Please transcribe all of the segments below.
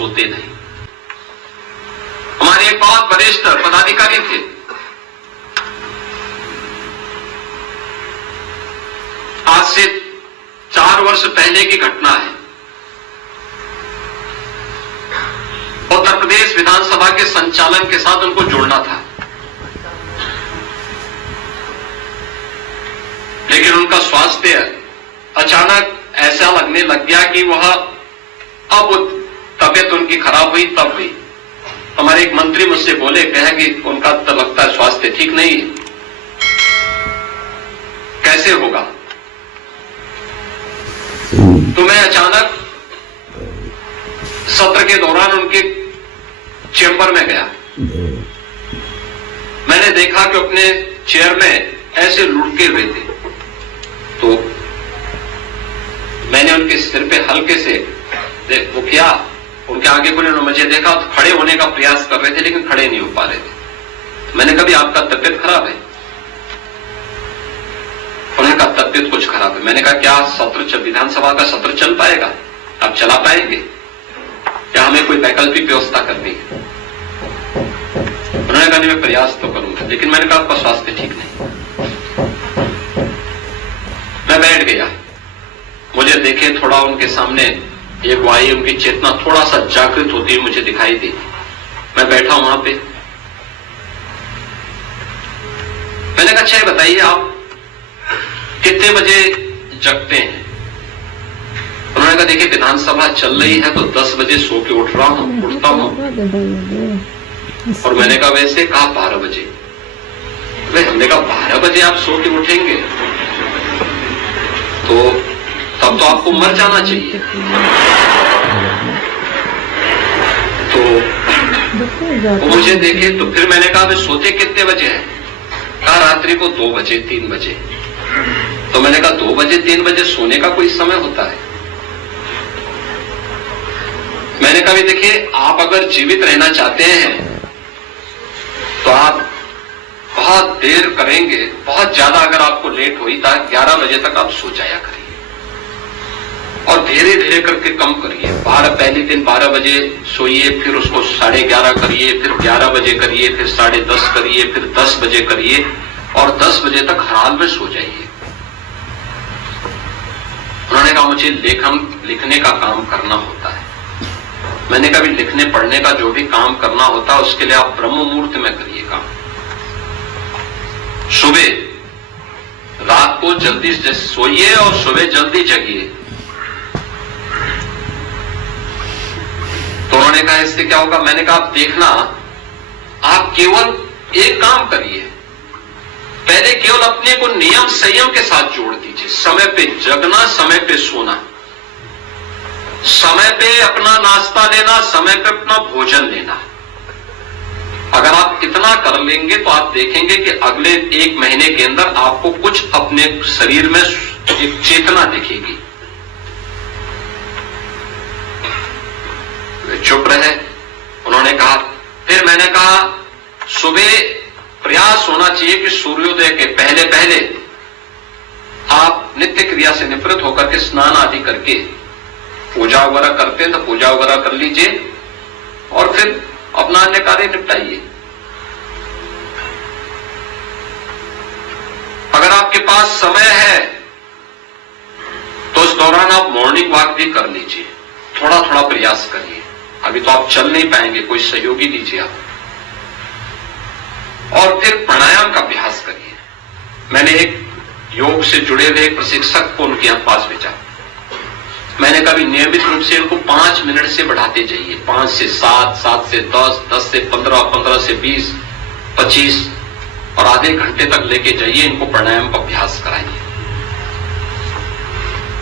सोते नहीं। हमारे एक बहुत वरिष्ठ पदाधिकारी थे, आज से 4 वर्ष पहले की घटना है। उत्तर प्रदेश विधानसभा के संचालन के साथ उनको जोड़ना था, लेकिन उनका स्वास्थ्य अचानक ऐसा लगने लग गया कि वह अब तबीयत उनकी खराब हुई तब हुई। हमारे एक मंत्री मुझसे बोले, कहे कि उनका तो लगता है स्वास्थ्य ठीक नहीं है, कैसे होगा? तो मैं अचानक सत्र के दौरान उनके चेंबर में गया। मैंने देखा कि अपने चेयर में ऐसे लुढ़के हुए थे, तो मैंने उनके सिर पे हल्के से वो किया, उनके आगे को मुझे देखा तो खड़े होने का प्रयास कर रहे थे, लेकिन खड़े नहीं हो पा रहे थे। मैंने कहा, आपका तबीयत खराब है? उन्होंने कहा, तबीयत कुछ खराब है। मैंने कहा, क्या सत्र विधानसभा का सत्र चल पाएगा? आप चला पाएंगे? क्या हमें कोई वैकल्पिक व्यवस्था करनी है? उन्होंने कहा, नहीं, मैं प्रयास तो करूंगा, लेकिन मैंने कहा, आपका स्वास्थ्य ठीक नहीं। मैं बैठ गया, मुझे देखे थोड़ा उनके सामने एक वायु, उनकी चेतना थोड़ा सा जागृत होती हुई मुझे दिखाई दी। मैं बैठा वहां पे, मैंने कहा, अच्छा बताइए, आप कितने बजे जगते हैं? उन्होंने कहा, देखिए विधानसभा चल रही है तो 10 बजे सो के उठता हूं। और मैंने कहा, वैसे? कहा 12 बजे। हमने कहा, 12 बजे आप सो के उठेंगे तो तब तो आपको मर जाना चाहिए। तो वो मुझे देखे, तो फिर मैंने कहा, वे सोते कितने बजे हैं? कहा, रात्रि को 2 बजे 3 बजे। तो मैंने कहा, 2 बजे 3 बजे सोने का कोई समय होता है? मैंने कहा, देखिए, आप अगर जीवित रहना चाहते हैं तो आप बहुत देर करेंगे, बहुत ज्यादा अगर आपको लेट हुई तो 11 बजे तक आप सो जाया करिए, और धीरे धीरे करके कम करिए। पहले दिन 12 बजे सोइए, फिर उसको 11:30 करिए, फिर 11 बजे करिए, फिर 10:30 करिए, फिर 10 बजे करिए, और 10 बजे तक हर हाल में सो जाइए। उन्होंने कहा, मुझे लिखने का काम करना होता है। मैंने कहा, लिखने पढ़ने का जो भी काम करना होता है उसके लिए आप ब्रह्म मुहूर्त में करिए काम। सुबह रात को जल्दी से सोइए और सुबह जल्दी जगिए। तो उन्होंने कहा, इससे क्या होगा? मैंने कहा, आप देखना, आप केवल एक काम करिए, पहले केवल अपने को नियम संयम के साथ जोड़ दीजिए। समय पे जगना, समय पे सोना, समय पे अपना नाश्ता लेना, समय पे अपना भोजन लेना। अगर आप इतना कर लेंगे तो आप देखेंगे कि अगले 1 महीने के अंदर आपको कुछ अपने शरीर में एक चेतना दिखेगी। चुप रहे। उन्होंने कहा, फिर मैंने कहा, सुबह प्रयास होना चाहिए कि सूर्योदय के पहले पहले आप नित्य क्रिया से निवृत्त होकर के स्नान आदि करके पूजा वगैरह करते हैं तो पूजा वगैरह कर लीजिए, और फिर अपना अन्य कार्य निपटाइए। अगर आपके पास समय है तो उस दौरान आप मॉर्निंग वॉक भी कर लीजिए, थोड़ा थोड़ा प्रयास करिए। अभी तो आप चल नहीं पाएंगे, कोई सहयोगी दीजिए आप, और फिर प्राणायाम का अभ्यास करिए। मैंने एक योग से जुड़े हुए प्रशिक्षक को उनके यहां पास भेजा। मैंने कभी नियमित रूप से इनको 5 मिनट से बढ़ाते जाइए, 5 से 7, 7 से 10, 10 से 15, 15 से 20, 25, और आधे घंटे तक लेके जाइए। इनको प्राणायाम का अभ्यास कराइए।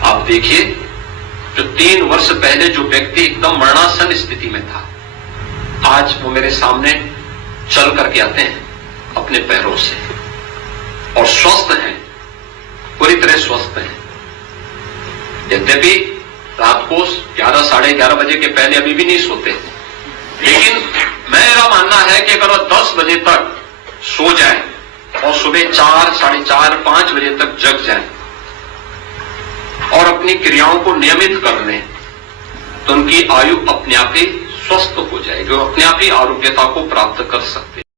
आप देखिए, जो 3 वर्ष पहले जो व्यक्ति एकदम मरणासन स्थिति में था, आज वो मेरे सामने चल करके आते हैं अपने पैरों से, और स्वस्थ हैं, पूरी तरह स्वस्थ हैं। यद्यपि रात को 11, 11:30 बजे के पहले अभी भी नहीं सोते, लेकिन मेरा मानना है कि अगर 10 बजे तक सो जाए और सुबह 4, 4:30, 5 बजे तक जग जाए और अपनी क्रियाओं को नियमित कर लें, तो उनकी आयु अपने आप ही स्वस्थ हो जाएगी और अपने आप ही आरोग्यता को प्राप्त कर सकते हैं।